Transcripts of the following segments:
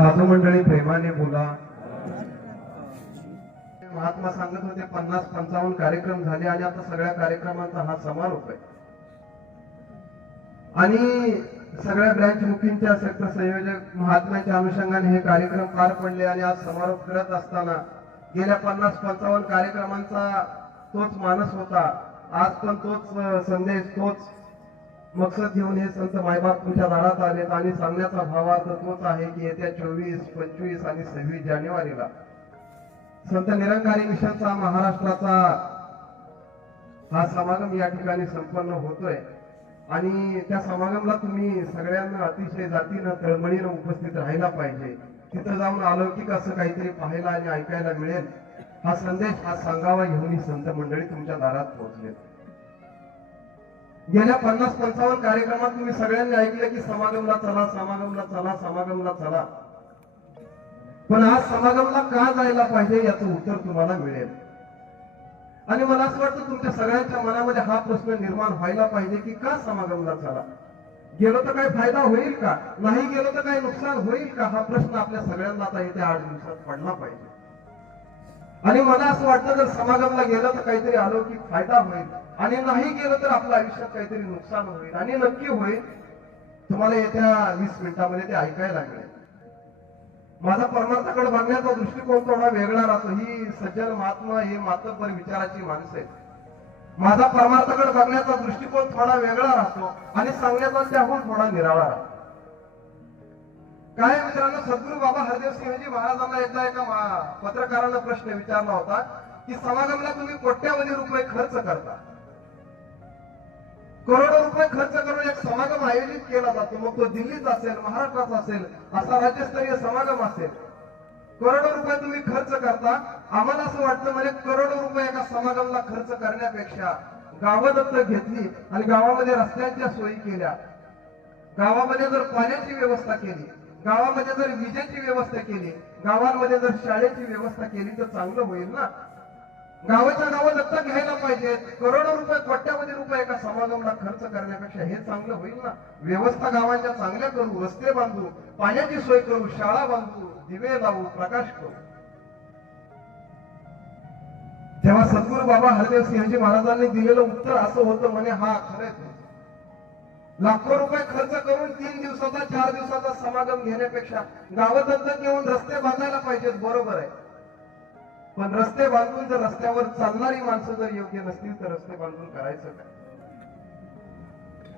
साधू मंडळी प्रेमाने बोला. महात्मा सांगत होते पन्नास पंचावन्न कार्यक्रम झाले आणि आता सगळ्या कार्यक्रमांचा हा समारोप आहे. आणि सगळ्या ब्रँच मुखींच्या सक्त संयोजक महात्म्याच्या अनुषंगाने हे कार्यक्रम पार पडले आणि आज समारोप करत असताना गेल्या पन्नास पंचावन्न कार्यक्रमांचा तोच मानस होता. आज पण तोच संदेश तोच मकसद घेऊन हे संत मायबाप तुमच्या दारात आलेत आणि सांगण्याचा भावा तोच आहे की येत्या चोवीस पंचवीस आणि सव्वीस जानेवारीला. संत निरंकारी मिशनचा महाराष्ट्राचा हा समागम या ठिकाणी संपन्न होतोय. आणि त्या समागमला तुम्ही सगळ्यांना अतिशय जातीनं तळमळीनं उपस्थित राहायला पाहिजे. तिथं जाऊन अलौकिक असं काहीतरी पाहायला आणि ऐकायला मिळेल. हा संदेश हा सांगावा घेऊन ही संत मंडळी तुमच्या दारात पोहोचले गेल्या पन्नास पंचावन्न कार्यक्रमात तुम्ही सगळ्यांनी ऐकलं की समागमला चला समागमला चला समागमला चला. पण आज समागमला का जायला पाहिजे याचं उत्तर तुम्हाला मिळेल. आणि मला असं वाटतं तुमच्या सगळ्यांच्या मनामध्ये हा प्रश्न निर्माण व्हायला पाहिजे की का समागमला चला? गेलो तर काही फायदा होईल का? नाही गेलो तर काही नुकसान होईल का? हा प्रश्न आपल्या सगळ्यांना आता येत्या आठ दिवसात पडला पाहिजे. आणि मला असं वाटतं जर समागमला गेलं तर काहीतरी अलौकिक फायदा होईल. आणि नाही गेलं तर आपल्या आयुष्यात काहीतरी नुकसान होईल. आणि नक्की होईल. तुम्हाला येत्या वीस मिनिटामध्ये ते ऐकायला मिळेल. माझा परमार्थाकडे बघण्याचा दृष्टिकोन थोडा वेगळा राहतो. ही सज्जन महात्मा हे मातब्बर विचाराची माणसं आहेत. माझा परमार्थाकडे बघण्याचा दृष्टिकोन थोडा वेगळा राहतो. आणि सांगण्याचा त्याहून थोडा निराळा राहतो. काय मित्रांनो सद्गुरु बाबा हरदेव सिंहजी महाराजांना एकदा एका पत्रकारांना पत्रकारानं प्रश्न विचारला होता की समागमला तुम्ही कोट्यावधी रुपये खर्च करता? करोडो रुपये खर्च करून एक समागम आयोजित केला जातो. मग तो दिल्लीत असेल महाराष्ट्रात असेल असा राज्यस्तरीय समागम असेल. करोडो रुपये तुम्ही खर्च करता. आम्हाला असं वाटतं म्हणजे करोडो रुपये एका समागमला खर्च करण्यापेक्षा गावदत्त घेतली आणि गावामध्ये रस्त्यांच्या सोयी केल्या. गावामध्ये जर पाण्याची व्यवस्था केली गावामध्ये जर विजेची व्यवस्था केली गावांमध्ये जर शाळेची व्यवस्था केली तर चांगलं होईल ना? गावाच्या नावं दत्तक घ्यायला पाहिजे. करोडो रुपये कोट्यावधी रुपये एका समागमला खर्च करण्यापेक्षा हे चांगलं होईल ना? व्यवस्था गावांच्या चांगल्या करू रस्ते बांधू पाण्याची सोय करू शाळा बांधू दिवे लावू प्रकाश करू. तेव्हा सद्गुरू बाबा हरदेव सिंहजी महाराजांनी दिलेलं उत्तर असं होतं म्हणे हा खरंच लाखो रुपये खर्च करून तीन दिवसाचा चार दिवसाचा समागम घेण्यापेक्षा गावात घेऊन रस्ते बांधायला पाहिजेत बरोबर आहे. पण रस्ते बांधून जर रस्त्यावर चालणारी माणसं जर योग्य नसतील तर रस्ते बांधून करायचं काय?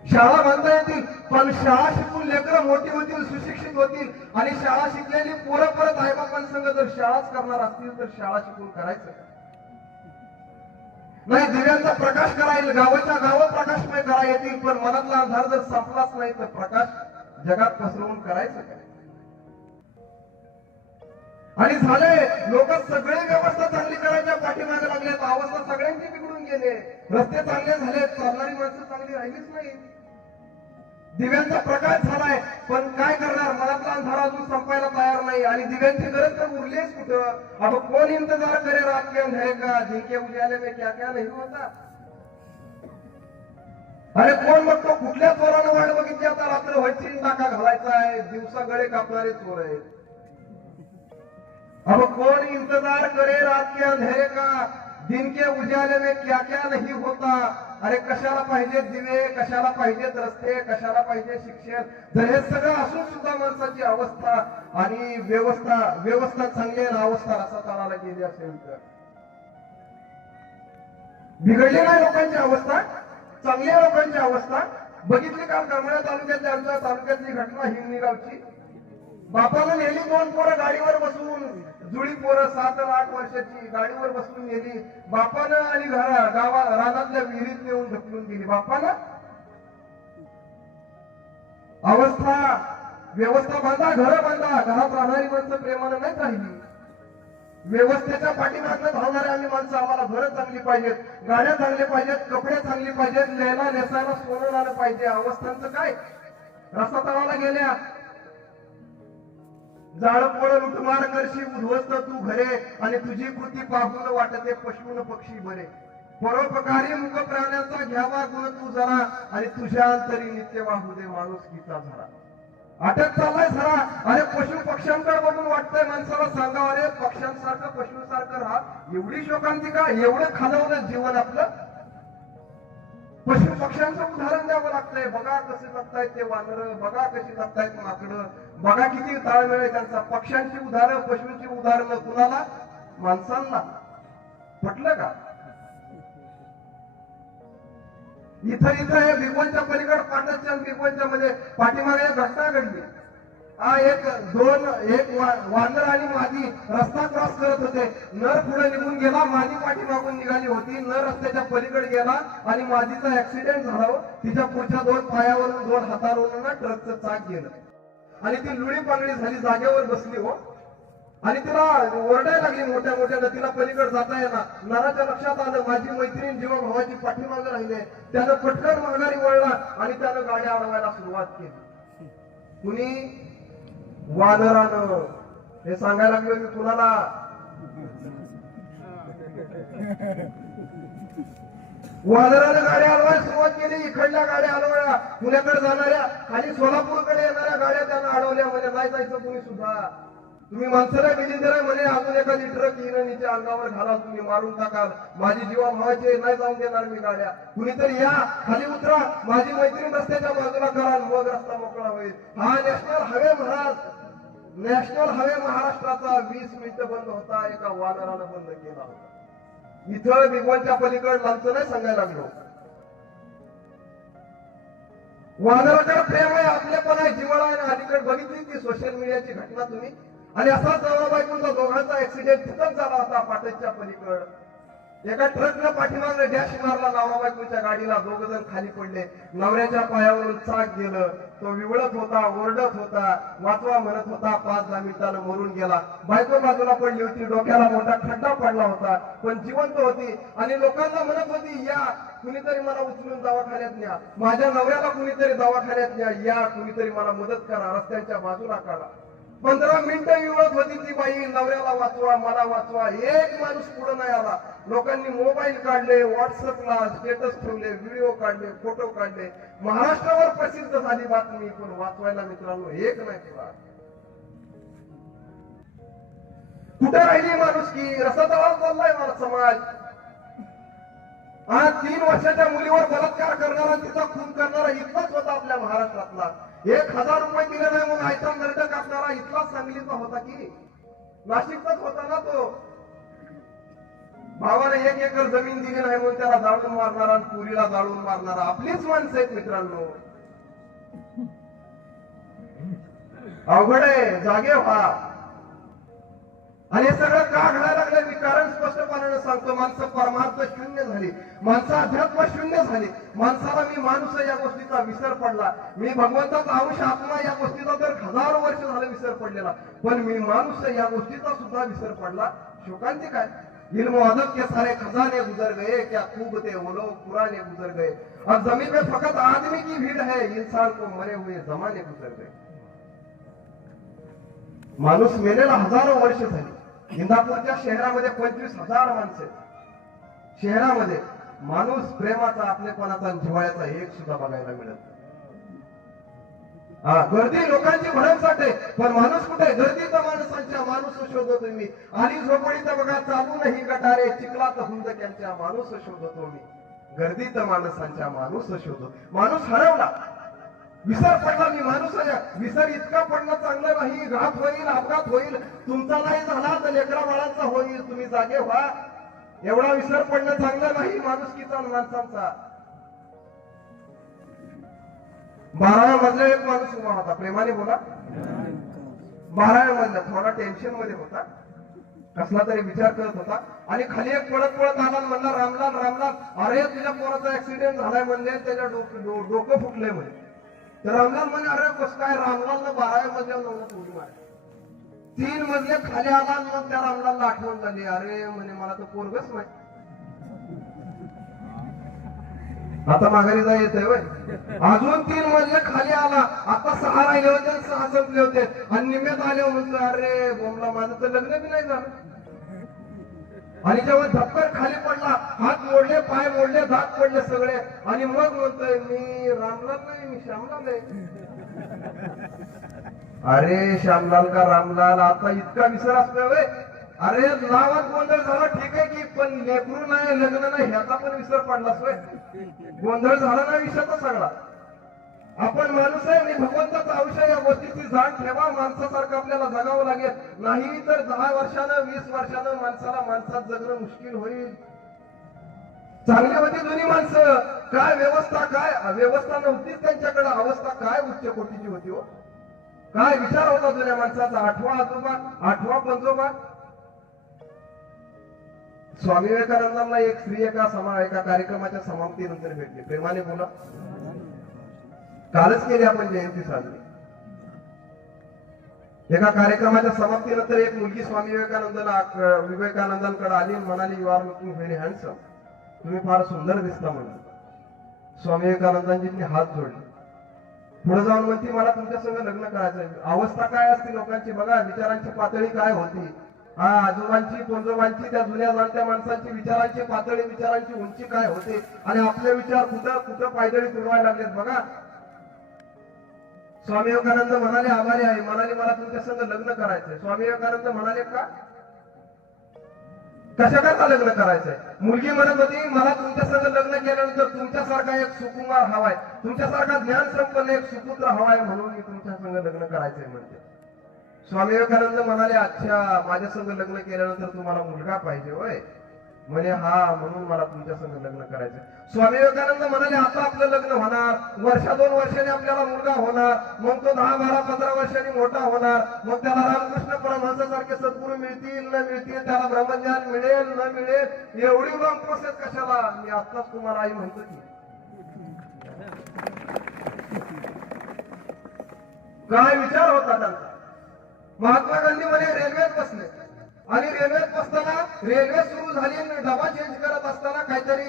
शाळा बांधता येतील पण शाळा शिकून लेकरं मोठी होतील सुशिक्षित होतील आणि शाळा शिकलेली पोरं परत आईबापांसंग जर शाळाच करणार असतील तर शाळा शिकून करायचं नाही दिव्यांचा प्रकाश करायला गावाच्या गावात प्रकाश प्रकाशमय करा येतील पण मनातला अंधार जर संपलाच नाही तर प्रकाश जगात पसरवून करायचं काय? आणि झाले लोक सगळे व्यवस्था चांगली करायच्या पाठीमागे लागल्यात अवस्था सगळ्यांची बिघडून गेले रस्ते चांगले झाले चालणारी माणसं चांगली राहिलीच नाही. दिव्यांचा प्रकाश झालाय पण काय करणार? मनातला अंधार अजून संपायला तयार नाही. आणि दिव्यांची गरज तर उरलीच कुठं? आता कोण इंतजार करे रात के? अंधेरे का जिनके उजाले में क्या क्या नाही होता? अरे कोण मग तो कुठल्या चोरानं वाट बघितली? आता रात्र व्हायची टाका घालायचा आहे. दिवसा गळे कापणारे चोर आहेत. अब कोण इंतजार करे? रात के अंधेरे का? दिन के उजाले में क्या क्या नहीं होता? अरे कशाला पाहिजे दिवे? कशाला पाहिजेत रस्ते? कशाला पाहिजे शिक्षण? जर हे सगळं असून सुद्धा माणसाची अवस्था आणि व्यवस्था व्यवस्था चांगली आहे अवस्था असा चालायला गेली असेल तर. बिघडली नाही लोकांची अवस्था? चांगल्या लोकांची अवस्था. बघितली काल करमाळा तालुक्यातली आमच्या तालुक्यातली घटना हिंगणी गावची. बापाला नेली दोन पोरं गाडीवर बसून. जुळी पोरं सात आठ वर्षाची गाडीवर बसून नेली. बापानं आणि घरा गावा रानातल्या विहिरीत नेऊन ढकलून दिली. बापानं? अवस्था. व्यवस्था बांधा घरं बांधा. घरात राहणारी माणसं प्रेमानं नाही राहिली. व्यवस्थेच्या पाठीमागनं धावणारे आम्ही माणसं आम्हाला घरं चांगली पाहिजेत गाड्या चांगले पाहिजेत कपडे चांगले पाहिजेत नेला नेसायला सोनं आलं पाहिजे. अवस्थांचं काय? रस्ता तळाला गेल्या. जाळ पोळ लुटमार करशी उद्ध्वस्त तू घरे आणि तुझी कृती पाहून वाटते पशून पक्षी बरे परोपकारी मुख प्राण्याचा घ्यावा गुण तू जरा आणि तुझ्या अंतरी नित्य वाहू दे माणूस गीता झरा अटक चाललाय सरा. अरे पशु पक्ष्यांकडे बघून वाटतंय माणसाला सांगा अरे पक्ष्यांसारखं पशुसारखं राहा. एवढी शोकांतिका एवढं खालवलं जीवन आपलं? पशु पक्ष्यांचं उदाहरण द्यावं लागतंय. बघा कसे जगतायत ते वानर बघा कशी जगतायत माकडं. बघा किती ताळमेळ आहे त्यांचा. पक्ष्यांची उदाहरणं पशूंची उदाहरणं कुणाला? माणसांना. पटलं का? इथं इथं हे भिगवणच्या पलीकडे पाटणच्या भिगवणच्या मध्ये पाठीमागे घटना घडली. हा एक दोन एक वानर आणि मादी रस्ता क्रॉस करत होते. नर पुढे निघून गेला मादी पाठीमागून निघाली होती. नर रस्त्याच्या पलीकडे गेला आणि मादीचा ऍक्सिडेंट झाला. तिच्या पुढच्या दोन पायावरून दोन हातावरून ना ट्रकचं चाक गेलं. आणि ती लुळी पांगडी झाली जागेवर बसली हो. आणि तिला ओरडायला लागली मोठ्या मोठ्यानं तिला पलीकडे जाता येणार नराच्या लक्षात आलं माझी मैत्रीण जेव्हा भावाची पाठीमागे राहिले त्यानं पटकन माघारी वळला आणि त्यानं गाड्या अडवायला सुरुवात केली. कुणी वानरानं. हे सांगायला लागलं की कुणाला? वादरानं गाड्या अडवायला सुरुवात केली इकडल्या गाड्या अडवल्या पुण्याकडे जाणाऱ्या आणि सोलापूरकडे येणाऱ्या गाड्या त्यांना अडवल्या म्हणजे नाही जायचं तुम्ही सुद्धा तुम्ही माणसाला बिलिंदर म्हणे अजून एखादी ट्रक येणं नीचे अंगावर घाला तुम्ही मारून टाकाल माझी जीवा भावाची नाही जाऊन देणार मी गाड्या. कुणीतरी या खाली उतरा. माझी मैत्रीण रस्त्याच्या बाजूला करा मग रस्ता मोकळा होईल. हा नॅशनल हायवे महाराज नॅशनल हायवे महाराष्ट्राचा वीस मिनिटं बंद होता एका वादराला बंद केला होता. इथं भिगवणच्या पलीकड लांबचं नाही सांगायला लागलो. वानराकडे प्रेम आहे आपलेपण आहे जिवाळा आहे आणि अलीकडे बघितली ती सोशल मीडियाची घटना तुम्ही आणि असा नवरा बायकोचा दोघांचा ऍक्सिडेंट तिथंच झाला होता पाटणच्या पलीकड. एका ट्रकनं पाठीमागनं डॅश मारला नवरा बायकोच्या गाडीला दोघ जण खाली पडले. नवऱ्याच्या पायावरून चाक गेलं. तो विवळत होता ओरडत होता वाचवा म्हणत होता पाच दहा मिनिटानं मरून गेला. बायको बाजूला पडली होती डोक्याला मोठा खड्डा पडला होता पण जिवंत होती. आणि लोकांना म्हणत होती या कुणीतरी मला उचलून दवाखान्यात न्या. माझ्या नवऱ्याला कुणीतरी दवाखान्यात न्या. या कुणीतरी मला मदत करा. रस्त्यांच्या बाजूला काढा. पंधरा मिनिटं विवळत होती ती बाई नवऱ्याला वाचवा मला वाचवा. एक माणूस पुढे नाही आला. लोकांनी मोबाईल काढले व्हॉट्सअपला स्टेटस ठेवले व्हिडिओ काढले फोटो काढले. महाराष्ट्रावर प्रसिद्ध झाली बातमी पण वाचवायला मित्रांनो एक नाही पुरा. कुठे राहिली माणूस की? रसातळावर चाललाय मला समाज. आज तीन वर्षाच्या मुलीवर बलात्कार करणारा तिचा खून करणारा इतकाच होता आपल्या महाराष्ट्रातला. एक हजार रुपये दिले नाही मग आयचा नरड कापणारा इतकाच सांगलीचा होता की नाशिकचाच होता ना तो. भावाने एक एकर जमीन दिली नाही म्हणून त्याला जाळून मारणारा पुरीला जाळून मारणारा. आपलीच माणसं आहेत मित्रांनो. अवघड आहे जागे व्हा. आणि हे सगळं का घडायला लागलं मी कारण स्पष्टपणाने सांगतो माणसं परमार्थ शून्य झाले. माणसं अध्यात्म शून्य झाले. माणसाला मी माणूस या गोष्टीचा विसर पडला. मी भगवंताचा अंश आत्मा या गोष्टीचा तर हजारो वर्ष झालं विसर पडलेला. पण मी माणूस या गोष्टीचा सुद्धा विसर पडला. शोकांचे काय? इल्म के सारे खजाने गुजर गए क्या खूब थे वो लोग पुराने गुजर गए. और जमीन में फकत आदमी की भीड़ है इंसान को मरे हुए जमाने गुजर गए. माणूस मेलेला हजारो वर्ष झाली. इंदापूरच्या शहरामध्ये पंचवीस हजार माणसं शहरामध्ये माणूस प्रेमाचा आपलेपणाचा आणि जिव्हाळ्याचा एक सुद्धा बघायला मिळत हा गर्दी लोकांची भरमसाठ आहे पण माणूस कुठे आहे? गर्दीत माणसांच्या माणूस शोधतो मी आणि झोपडीत बघा चालू नाही गटारे चिखलात हुंदक्यांच्या माणूस शोधतो मी. गर्दीत माणसांच्या माणूस शोधतो. माणूस हरवला विसर पडला मी माणूस आहे. विसर इतका पडला चांगलं नाही. घात होईल अपघात होईल. तुमचा नाही झाला तर लेकरा बाळांचा होईल. तुम्ही जागे व्हा. एवढा विसर पडणं चांगलं नाही माणुसकीचा माणसांचा. बाराव्या मधला एक माणूस उभा होता. प्रेमाने बोला. बाराव्या मधला थोडा टेन्शनमध्ये होता. कसला तरी विचार करत होता. आणि खाली एक पळत पळत आला म्हणला रामलाल रामलाल अरे तुझ्या पोराचा ऍक्सिडेंट झालाय म्हणले त्याच्या डोकं डोकं फुटलंय म्हणे तर म्हणे अरे कस काय रामलालनं बाराव्या मधल्या नव्हतं उडी मारली. तीन मजले खाली आला मग त्या रामलालला आठवण झाली. अरे म्हणे मला तर पोरगच माहिती आता माघारी जा येत आहे अजून तीन मजले खाली आला. आता सहा राहिले होते सहा संपले होते. आणि निम्यात आले म्हणतो अरे बोमला माझं तर लग्न बी नाही झालं. आणि जेव्हा धपकर खाली पडला हात मोडले पाय मोडले दात पडले सगळे. आणि मग म्हणतोय मी रामलाल नाही मी श्यामलाल आहे. अरे श्यामलाल का रामलाल आता इतका विसर असतोय व्हय? अरे लावात गोंधळ झाला ठीक आहे की पण लेकरू नाही लग्न नाही ह्याचा पण विसर पडला सोय गोंधळ झाला ना विषयाचा सगळा. आपण माणूस आहे आणि भगवंताचा आयुष्य या गोष्टीची जाण ठेवा. माणसासारखं आपल्याला जगावं लागेल. नाही तर दहा वर्षानं वीस वर्षानं माणसाला माणसात जगणं मुश्किल होईल. चांगली होती जुनी माणसं. काय व्यवस्था काय व्यवस्था नव्हतीच त्यांच्याकडे. अवस्था काय उच्च कोटीची होती हो? काय विचार होता जुन्या माणसाचा? आठवा आजोबा आठवा पंजोबा? स्वामी विवेकानंदांना एक स्त्री एका समा एका कार्यक्रमाच्या समाप्तीनंतर भेटली. प्रेमाने बोला. कालच केली आपण जयंती साजरी. एका कार्यक्रमाच्या समाप्तीनंतर एक मुलगी स्वामी विवेकानंदला विवेकानंदांकडे आली म्हणाली you are looking very handsome तुम्ही फार सुंदर दिसता म्हणून. स्वामी विवेकानंदांजींनी हात जोडले. पुढे जाऊन म्हणते मला तुमच्या संग लग्न करायचं अवस्था काय असते लोकांची? बघा विचारांची पातळी काय होती? हा आजोबांची पोंजोबांची त्या जुन्या जाणत्या माणसांची विचारांची पातळी विचारांची उंची काय होते? आणि आपले विचार कुठं कुठं पायदळी पुरवायला लागलेत? बघा स्वामी विवेकानंद म्हणाले आभारी आहे. म्हणाले मला तुमच्या संग लग्न करायचंय. स्वामी विवेकानंद म्हणाले का? कशाकरता लग्न करायचंय? मुलगी म्हणत होती मला तुमच्या संग लग्न केल्यानंतर तुमच्यासारखा एक सुकुमार हवाय. तुमच्यासारखा ज्ञान संपन्न एक सुपुत्र हवाय म्हणून मी तुमच्या संग लग्न करायचंय म्हणते. स्वामी विवेकानंद म्हणाले अच्छा माझ्या संग लग्न केल्यानंतर तुम्हाला मुलगा पाहिजे होय. म्हणे हा म्हणून मला तुमच्या संग लग्न करायचं स्वामी विवेकानंद म्हणाले आता आपलं लग्न होणार. वर्षा दोन वर्षांनी आपल्याला मुलगा होणार. मग तो दहा बारा पंधरा वर्षांनी मोठा होणार. मग त्याला रामकृष्ण परमहंसासारखे सद्गुरू मिळतील न मिळतील त्याला ब्रह्मज्ञान मिळेल न मिळेल. एवढी लॉंग प्रोसेस कशाला? मी आताच तुम्हाला आई म्हणतो की. काय विचार होता त्यांचा? महात्मा गांधी म्हणे रेल्वेत बसले. आणि रेल्वेत बसताना रेल्वे सुरू झाली डबा चेंज करत असताना काहीतरी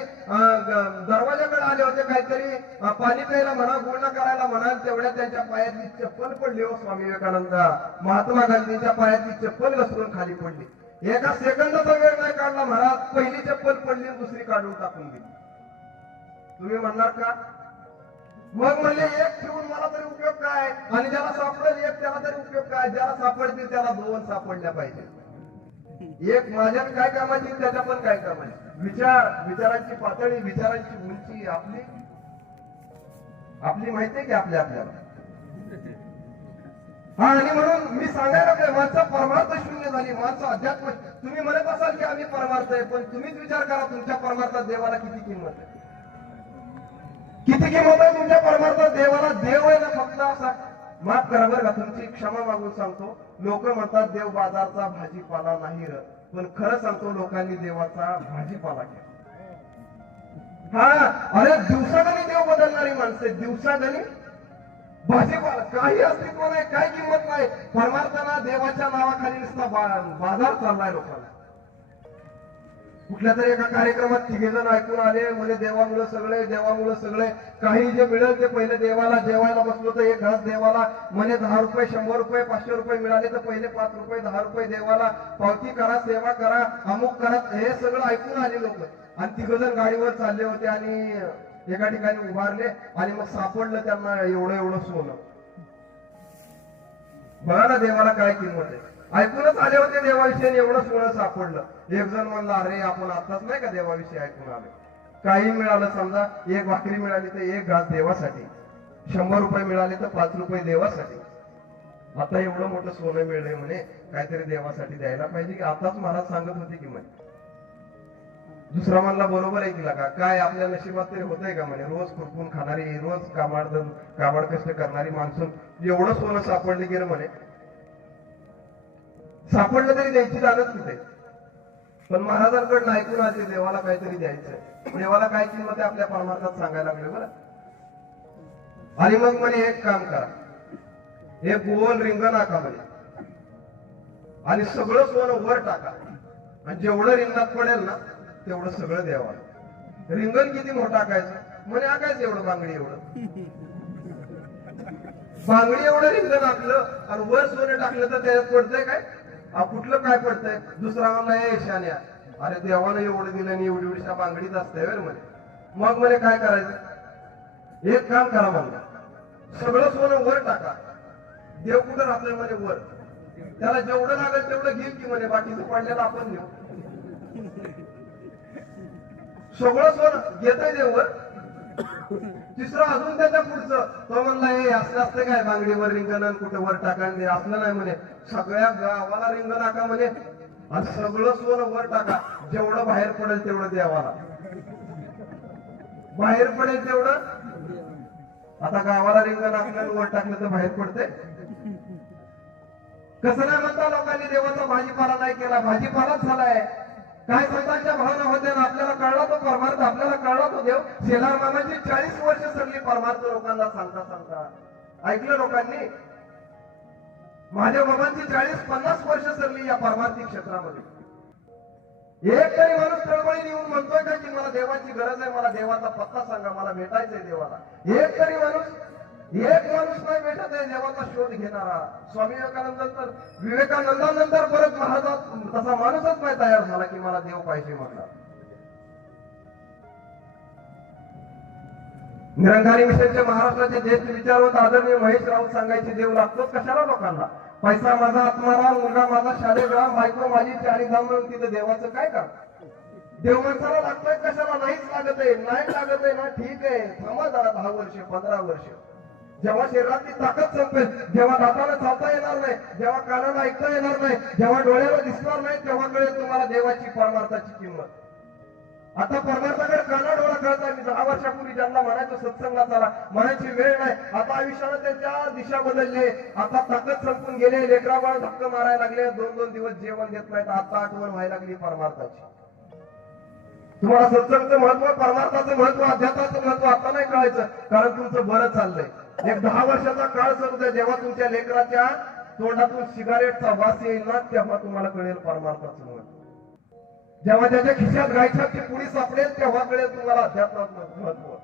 दरवाजाकडे आले होते काहीतरी पाणी प्यायला म्हणा पूर्ण करायला म्हणा तेवढ्या त्यांच्या पायातली चप्पल पडली हो स्वामी विवेकानंद. महात्मा गांधींच्या पायातली चप्पल घसरून खाली पडली. एका सेकंदाचा वेळ नाही काढला म्हणा पहिली चप्पल पडली दुसरी काढून टाकून दिली. तुम्ही म्हणणार का? मग म्हणले एक ठेवून मला तरी उपयोग काय? आणि ज्याला सापडेल एक त्याला तरी उपयोग काय? ज्याला सापडतील त्याला दोन सापडल्या पाहिजे एक माझ्या काय कामाची त्याच्या पण काय कामाची? विचार विचारांची पातळी विचारांची उंची आपली? आपली माहिती आहे की आपल्या आपल्याला? हा आणि म्हणून मी सांगायला लागलोय माणसं परमार्थ शून्य झाली माणसं अध्यात्म तुम्ही म्हणत असाल की आम्ही परमार्थ आहे पण तुम्हीच विचार करा तुमच्या परमार्थात देवाला किती किंमत आहे? किती किंमत आहे तुमच्या परमार्थात? देवाला देव आहे ना फक्त असा माफ करा बरं का तुमची क्षमा मागून सांगतो. लोक म्हणतात देव बाजारचा भाजीपाला नाही र. पण खरं सांगतो लोकांनी देवाचा भाजीपाला केला. हा अरे दिवसागणी देव बदलणारी माणसं दिवसागणी भाजीपाला. काही अस्तित्व नाही काही किंमत नाही. परमार्थाला देवाच्या नावाखाली नुसता बाजार चाललाय लोकांना कुठल्या तरी एका कार्यक्रमात तिघे जण ऐकून आले म्हणजे देवामुळे सगळे देवामुळे सगळे. काही जे मिळेल ते पहिले देवाला जेवायला बसलो तर एक घास देवाला म्हणे दहा रुपये शंभर रुपये पाचशे रुपये मिळाले तर पहिले पाच रुपये दहा रुपये देवाला. पावती करा सेवा करा अमुक करा हे सगळं ऐकून आले लोक. आणि तिघ जण गाडीवर चालले होते आणि एका ठिकाणी उभारले आणि मग सापडलं त्यांना एवढं एवढं सोनं. बघा ना देवाला काय किंमत आहे. ऐकूनच आले होते देवाविषयी एवढं सोनं सापडलं. एक जण म्हणला अरे आपण आताच नाही का देवाविषयी ऐकून आले काही मिळालं समजा एक भाकरी मिळाली तर एक घास देवासाठी. शंभर रुपये मिळाले तर पाच रुपये देवासाठी. आता एवढं मोठं सोनं मिळलंय म्हणे काहीतरी देवासाठी द्यायला पाहिजे की आताच महाराज सांगत होते की म्हणे. दुसरा म्हणला बरोबर आहे की का? काय आपल्या नशिबात तरी होतंय का म्हणे? रोज खुरपून खाणारी रोज कामाड काबाड कष्ट करणारी माणसून एवढं सोनं सापडले गेलं म्हणे सापडलं तरी द्यायची जाणच कुठे? पण महाराजांकडनं ऐकून आले देवाला काहीतरी द्यायचं देवाला काय किंमत आहे आपल्या परमार्थात सांगायला लागले बरं? आणि मग म्हणे एक काम करा. हे गोल रिंगण आका म्हणे. आणि सगळं सोनं वर टाका. आणि जेवढं रिंगणात पडेल ना तेवढं सगळं द्यावा रिंगण किती मोठं टाकायचं? म्हणे आकायचं एवढं बांगडी एवढं? बांगडी एवढं रिंगण आपलं आणि वर सोनं टाकलं तर त्याच्यात पडतंय काय? हा कुठलं काय पडतंय दुसरा म्हणला ए शान्या अरे देवानं एवढं दिलं आणि एवढी एवढीशा बांगडीत असतंय बरं म्हणे. मग म्हणे काय करायचं? एक काम करा म्हणलं. सगळं सोनं वर टाका. देव कुठं राहतोय म्हणे वर? त्याला जेवढं लागेल तेवढं घेईल की म्हणे बाकीचं पडलेलं आपण घेऊ सगळं सोड घेतोय देव वर? तिसरं अजून त्याच्या पुढचं. तो म्हणला हे असलं असतं काय? बांगडीवर रिंगण कुठं वर टाका दे. असलं नाही म्हणे. सगळ्या गावाला रिंगण टाका म्हणे. आणि सगळं सोनं वर टाका. जेवढं बाहेर पडेल तेवढं देवाला. बाहेर पडेल तेवढं? आता गावाला रिंगण आपल्याला वर टाकलं तर बाहेर पडते कसं नाही म्हणता लोकांनी? देवाचा भाजीपाला नाही केला. भाजीपालाच झालाय. काय संतांच्या भावना होत्या आपल्याला कळला तो परमार्थ आपल्याला कळला तो देव. शेलार मामाची चाळीस वर्ष सगळी परमार्थ लोकांना सांगता सांगता. ऐकलं लोकांनी? माझ्या बाबांची चाळीस पन्नास वर्ष सरली या परमार्थिक क्षेत्रामध्ये. एक तरी माणूस तळमळीने येऊन म्हणतोय का की मला देवाची गरज आहे मला देवाचा पत्ता सांगा मला भेटायचंय देवाला. एक तरी माणूस एक माणूस नाही भेटत आहे देवाचा शोध घेणारा. स्वामी विवेकानंदांतर विवेकानंदानंतर परत महाराजात तसा माणूसच नाही तयार झाला की मला देव पाहिजे म्हटला. निरंकारी मिशनचे महाराष्ट्राचे ज्येष्ठ विचारवंत आदरणीय महेश राऊत सांगायचे देव लागतोच कशाला लोकांना? पैसा माझा आत्माराम मुलगा माझा शालेग्राम बायको माझी चारी धाम म्हणून तिथं देवाचं काय काम? देव माणसाला लागतोय कशाला? नाहीच लागत आहे नाही लागत आहे ना ठीक आहे. थांबा जरा दहा वर्ष पंधरा वर्ष. जेव्हा शरीरातली ताकद संपेल जेव्हा दाताला चालता येणार नाही जेव्हा कानाला ऐकता येणार नाही जेव्हा डोळ्याला दिसणार नाही तेव्हा कळेल तुम्हाला देवाची परमार्थाची किंमत. आता परमार्थाकडे काना डोळा कळत मी दहा वर्षापूर्वी ज्यांना म्हणायचो सत्संगात आला म्हणायची वेळ नाही आता आयुष्याला त्यांच्या दिशा बदलली. आता ताकद संपून गेले लेकरा बाळ धक्क मारायला लागले दोन दोन दिवस जेवण देत नाहीत आता आठवण व्हायला लागली परमार्थाची. तुम्हाला सत्संगचं महत्त्व परमार्थाचं महत्त्व अध्यात्माचं महत्त्व आता नाही कळायचं कारण तुमचं बरं चाललंय. एक दहा वर्षाचा काळ समजा जेव्हा तुमच्या लेकराच्या तोंडातून सिगारेटचा वास येईल ना तेव्हा तुम्हाला कळेल परमार्थाचं महत्त्व जेव्हा त्याच्या खिशात गायछापची पुडी सापडेल तेव्हा कळेल तुम्हाला अध्यात्माचं महत्त्व.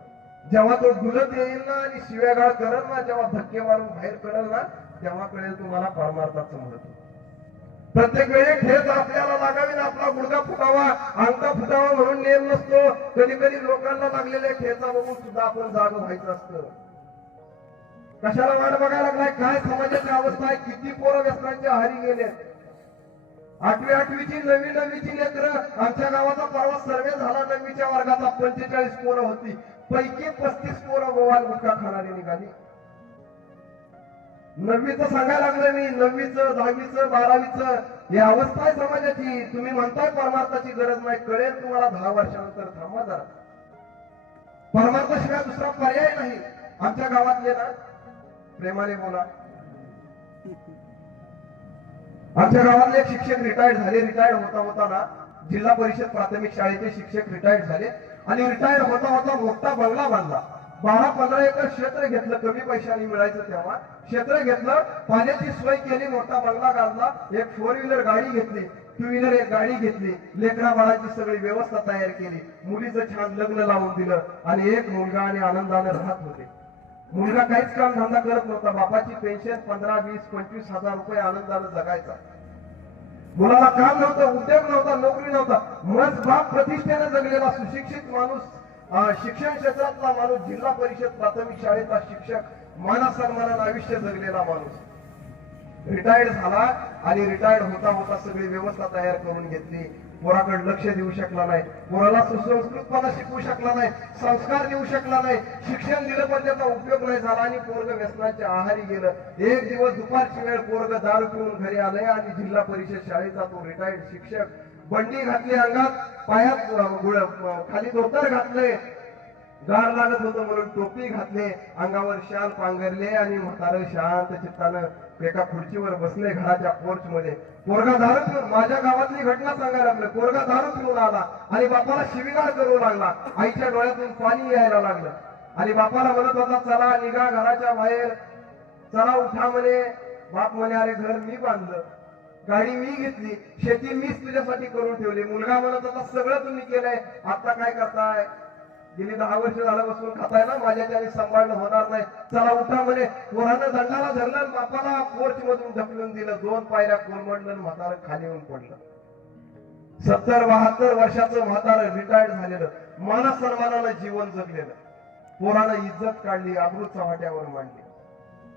जेव्हा तो डुलत येईल ना आणि शिव्यागाळ करल ना जेव्हा धक्के मारून बाहेर कळल ना तेव्हा कळेल तुम्हाला परमार्थाचं महत्त्व. प्रत्येक वेळी ठेच आपल्याला लागावी ना आपला गुडगा फुटावा अंगठा फुटावा म्हणून नेम नसतो. कधी कधी लोकांना लागलेल्या ठेचा बघून सुद्धा आपण जाग व्हायचं असतं. कशाला वाट बघायला लागलाय? काय समाजाची अवस्था आहे? किती पोरं व्यसनांच्या आहारी गेले आठवी आठवीची नवी नवीची लेकर आमच्या गावाचा परवा सर्वे झाला नववीच्या वर्गाचा. पंचेचाळीस पोरं होती. पैकी पस्तीस पोरं गोवाल गुटखा खाणारी निघाली. नववीचं सांगायला लागलं मी. नववीचं दहावीचं बारावीचं ही अवस्था आहे समाजाची. तुम्ही म्हणताय परमार्थाची गरज नाही. कळेल तुम्हाला दहा वर्षानंतर. थांबा जरा. परमार्थाशिवाय दुसरा पर्याय नाही. आमच्या गावातले ना प्रेमाने बोला. आमच्या गावातले शिक्षक रिटायर्ड झाले. रिटायर्ड होता होता ना जिल्हा परिषद प्राथमिक शाळेचे शिक्षक रिटायर्ड झाले. आणि रिटायर्ड होता होता मोठा बंगला बांधला. बारा पंधरा एकर क्षेत्र घेतलं कमी पैशाने मिळायचं तेव्हा. क्षेत्र घेतलं पाण्याची सोय केली मोठा बंगला बांधला. एक फोर व्हीलर गाडी घेतली. टू व्हीलर एक गाडी घेतली. लेकरा बाळाची सगळी व्यवस्था तयार केली. मुलीचं छान लग्न लावून दिलं. आणि एक मुलगा आणि आनंदाने राहत होते. मुलगा काहीच काम धंदा करत नव्हता. बापाची पेन्शन पंधरा वीस पंचवीस हजार रुपये आनंदाने जगायचा. मुलाला काम नव्हतं उद्योग नव्हता नोकरी नव्हता. मज बाप प्रतिष्ठेने जगलेला सुशिक्षित माणूस शिक्षण क्षेत्रातला माणूस जिल्हा परिषद प्राथमिक शाळेचा शिक्षक मानासन्मानानं आयुष्य जगलेला माणूस. रिटायर्ड झाला आणि रिटायर्ड होता होता सगळी व्यवस्था तयार करून घेतली. पोराकडे लक्ष देऊ शकला नाही. पोराला सुसंस्कृतपणा शिकवू शकला नाही संस्कार देऊ शकला नाही शिक्षण दिलं पण त्याचा उपयोग नाही झाला आणि पोरग व्यसनाच्या आहारी गेलं. एक दिवस दुपारची वेळ पोरग दारू पिऊन घरी आलंय आणि जिल्हा परिषद शाळेचा तो रिटायर्ड शिक्षक बंडी घातली अंगात पायात खाली धोतर घातले गार लागत होतं म्हणून टोपी घातले अंगावर शाल पांघरले आणि म्हातारं शांत चित्तानं एका खुर्चीवर बसले घराच्या पोर्च मध्ये पोरगा दारू पिऊन माझ्या गावातली घटना सांगायला लागलं. पोरगा दारू पिऊन आला आणि बापाला शिविगाळ करू लागला. आईच्या डोळ्यातून पाणी यायला लागलं. आणि बापाला म्हणत होता चला निघा घराच्या बाहेर. चला उठा म्हणे. बाप म्हणे अरे घर मी बांधलं. गाडी मी घेतली. शेती मीच तुझ्यासाठी करून ठेवली. मुलगा म्हणत होता सगळं तुम्ही केलंय. आता काय करताय? गेली दहा वर्ष झालं बसून खाताय ना माझ्या त्याने सांभाळणं होणार नाही. चला उठा म्हणे. पोरानं दंडाला धरलं बापाला पोर्च मधून ढकलून दिलं. दोन पायऱ्या कोलमडलं म्हातारं खाली येऊन पडलं. सत्तर बहात्तर वर्षाचं म्हातारं रिटायर्ड झालेलं. माना सन्मानानं जीवन जगलेलं. पोरानं इज्जत काढली आबरू चव्हाट्यावर मांडली.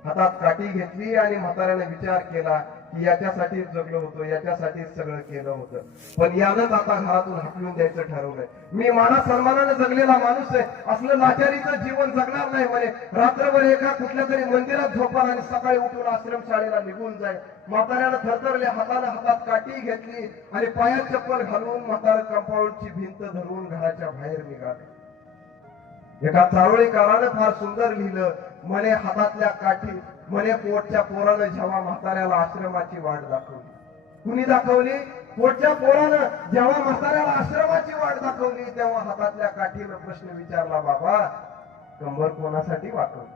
हातात काठी घेतली आणि म्हाताऱ्याने विचार केला याच्यासाठीच जगलो होतो याच्यासाठीच सगळं केलं होतं. पण यानंच आता घरातून हाकलून द्यायचं ठरवलंय. मी माना सन्मानाने जगलेला माणूस आहे. असलं लाचारीचं जीवन जगणार नाही म्हणे. रात्रभर एका कुठल्या तरी मंदिरात झोपाल आणि सकाळी उठून आश्रम शाळेला निघून जाईल म्हाताऱ्यानं थरथरले हाताने हातात काठी घेतली आणि पायात चप्पल घालून म्हातार कंपाऊंडची भिंत धरून घराच्या बाहेर निघाले. एका चारोळीकारानं फार सुंदर लिहिलं. म्हणे हातातल्या काठी म्हणे पोटच्या पोरानं जेव्हा म्हाताऱ्याला आश्रमाची वाट दाखवली. कुणी दाखवली? पोटच्या पोरानं जेव्हा म्हाताऱ्याला आश्रमाची वाट दाखवली तेव्हा हातातल्या काठीनं प्रश्न विचारला बाबा कंबर कोणासाठी वाकवली?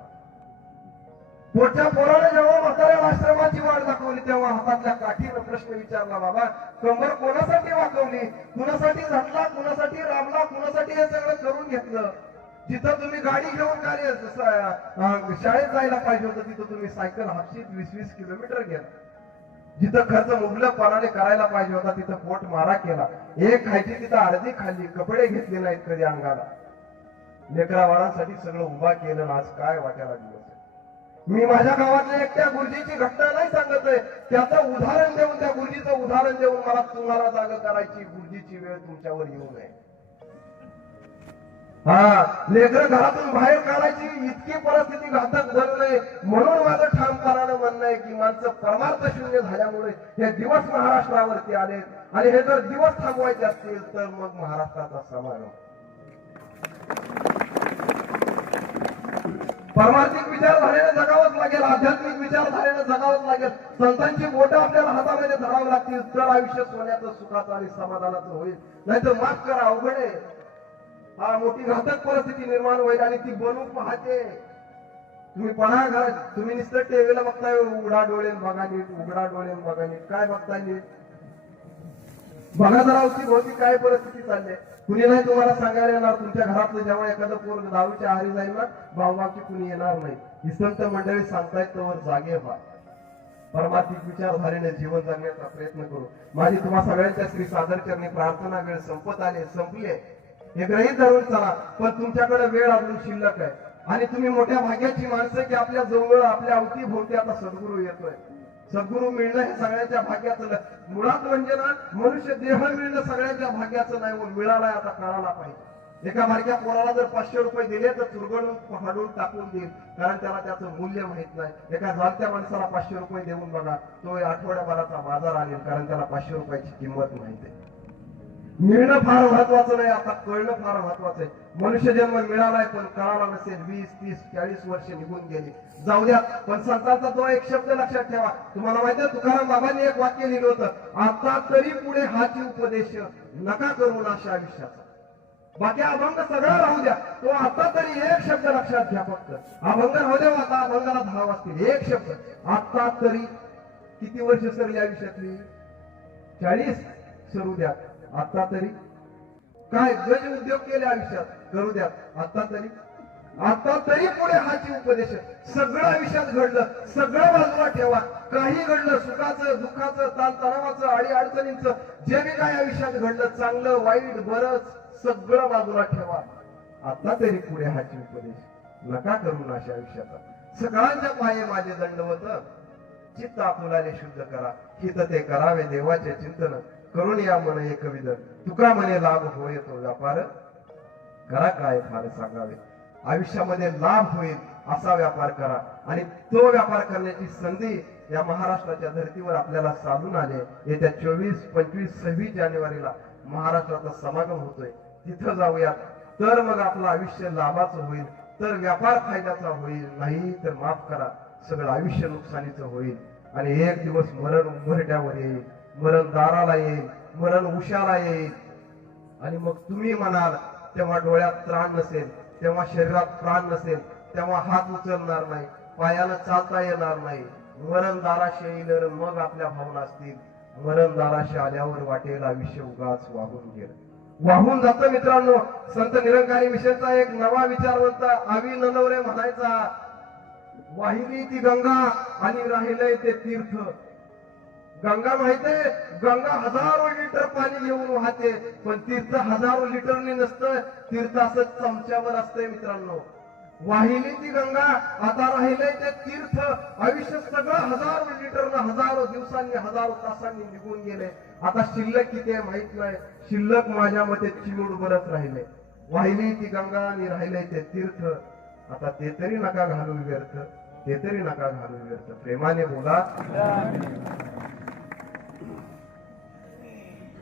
पोटच्या पोरानं जेव्हा म्हाताऱ्याला आश्रमाची वाट दाखवली तेव्हा हातातल्या काठीनं प्रश्न विचारला बाबा कंबर कोणासाठी वाकवली? कुणासाठी झटला कुणासाठी रामला कुणासाठी हे सगळं करून घेतलं? जिथं तुम्ही गाडी घेऊन कार्य शाळेत जायला पाहिजे होतं तिथं तुम्ही सायकल हापशीत वीस वीस किलोमीटर गेला जिथं खर्च मुबलकपणाने करायला पाहिजे होता तिथं पोट मारा केला. एक खायची तिथं अर्धी खाल्ली कपडे घेतले नाहीत कधी अंगाला. लेकरावाळांसाठी सगळं उभा केलं आज काय वाटायला दिवस मी माझ्या गावातल्या एकट्या गुरुजीची घटना नाही सांगत आहे त्याचं उदाहरण देऊन त्या गुरुजीचं उदाहरण देऊन मला तुम्हाला जाग करायची गुरुजीची वेळ तुमच्यावर येऊ नये. हा लेकर घरातून बाहेर काढायची इतकी परिस्थिती घातक बनलंय. म्हणून माझं ठामपणानं म्हणणं आहे की माणसं परमार्थ शून्य झाल्यामुळे हे दिवस महाराष्ट्रावरती आले. आणि हे जर दिवस थांबवायचे असतील तर मग महाराष्ट्राचा समारोह परमार्थिक विचारधारेने जगावंच लागेल आध्यात्मिक विचारधारेने जगावंच लागेल. संतांची बोटं आपल्याला हातामध्ये धरावी लागतील तर आयुष्य सोन्याचं सुखाचं आणि समाधानाचं होईल. नाहीतर माफ करा अवघड आहे. हा मोठी घातक परिस्थिती निर्माण होईल आणि ती बनू पाहते. तुम्ही पहा घरात तुम्ही नुसतं टीव्हीला बघताय उघडा डोळे बघा नीट उघडा डोळे बघा नीट. काय बघताय नीट? बघा जरा होती भोवती काय परिस्थिती चालली कुणी नाही तुम्हाला सांगायला येणार तुमच्या घरातलं जेव्हा एखादं पोर दहावीच्या आहारी जाईल ना भाऊबाकी कुणी येणार नाही. ही संत मंडळी सांगतायत तर जागे व्हा. परमात्मिक विचारधारेने जीवन जगण्याचा प्रयत्न करू. माझी तुम्हा सगळ्यांच्या श्री सादर करणे प्रार्थना वेळ संपत आले संपले हे ग्रहित धरून चला पण तुमच्याकडे वेळ अजून शिल्लक आहे. आणि तुम्ही मोठ्या भाग्याची माणसं की आपल्या जवळ आपल्या अवती भोवती आता सद्गुरू येतोय. सद्गुरू मिळणं हे सगळ्यांच्या भाग्याचं नाही मुळात म्हणजे ना मनुष्य देह मिळणं सगळ्यांच्या भाग्याचं नाही म्हणून मिळालाय आता कळाला पाहिजे. एका बारक्या पोराला जर पाचशे रुपये दिले तर चुरगडून हाडून टाकून देईल. कारण त्याला त्याचं मूल्य माहीत नाही. एका जाणत्या माणसाला पाचशे रुपये देऊन बघा तो आठवड्याभराचा बाजार आणेल कारण त्याला पाचशे रुपयाची किंमत माहिती आहे. मिळणं फार महत्वाचं नाही आता कळणं फार महत्वाचं आहे. मनुष्य जन्म मिळालाय पण कळाला नसेल. वीस तीस चाळीस वर्ष निघून गेली. जाऊ द्या पण संतांचा तो एक शब्द लक्षात ठेवा. तुम्हाला माहिती आहे तुकाराम बाबांनी एक वाक्य लिहिलं होतं आता तरी पुढे हाची उपदेश नका करू नाशा आयुष्याचा. बाकी अभंग सगळं राहू द्या तो आता तरी एक शब्द लक्षात घ्या फक्त. अभंग राहू द्या आता अभंगाला दहा वाजतील एक शब्द. आता तरी किती वर्ष सरली आयुष्यातली? चाळीस? सरू द्या. आता तरी. काय गज उद्योग केले आयुष्यात? करू द्या. आता तरी. आता तरी पुढे हाची उपदेश. सगळं आयुष्यात घडलं. सगळं बाजूला ठेवा. काही घडलं सुखाचं दुःखाचं ताण तणावाचं आडी अडचणींचं जे बी काय आयुष्यात घडलं चांगलं वाईट बरंच सगळं बाजूला ठेवा. आता तरी पुढे हाची उपदेश. नका करू नाशा आयुष्याचा. सगळ्यांच्या पाये माझे दंडवत. चित्त आपुलाने शुद्ध करा. हित ते करावे देवाचे चिंतन. करून या मन एक विध तुका म्हणे लाभ होय तो व्यापार. करा काय फार सांगावे. आयुष्यामध्ये लाभ होईल असा व्यापार करा. आणि तो व्यापार करण्याची संधी या महाराष्ट्राच्या धर्तीवर आपल्याला साधून आले. येत्या चोवीस पंचवीस सव्वीस जानेवारीला महाराष्ट्राचा समागम होतोय. तिथं जाऊयात. तर मग आपलं आयुष्य लाभाचं होईल. तर व्यापार फायद्याचा होईल. नाही तर माफ करा. सगळं आयुष्य नुकसानीचं होईल. आणि एक दिवस मरण उंबरट्यावर येईल. मरण दाराला येईल मरण उशाला येईल. आणि मग तुम्ही म्हणाल तेव्हा डोळ्यात त्राण नसेल तेव्हा शरीरात प्राण नसेल तेव्हा हात उचलणार नाही पायाला चालता येणार नाही. मरण दाराशी येईल मग आपल्या भावना असतील. मरण दाराशी आल्यावर वाटेल आयुष्य उगाच वाहून गेलं. वाहून जात मित्रांनो. संत निरंकारी मिशनचा एक नवा विचारवंत आवी ननवरे म्हणायचा वाहिली ती गंगा आणि राहिलंय ते तीर्थ. गंगा माहितीये गंगा हजारो लिटर पाणी घेऊन वाहते. पण तीर्थ हजारो लिटरने नसतं. तीर्थ असं चमच्यावर असतंय मित्रांनो. वाहिली ती गंगा. आता राहिलंय ते तीर्थ. आयुष्य सगळं हजारो लिटरनं हजारो दिवसांनी हजारो तासांनी निघून गेले आता शिल्लक किती आहे माहीत नाही. शिल्लक माझ्या मते चिमूड भरत राहिले. वाहिली ती गंगा आणि राहिले ते तीर्थ. आता ते तरी नका घालून व्यर्थ. ते तरी नका घालून व्यर्थ. प्रेमाने बोला.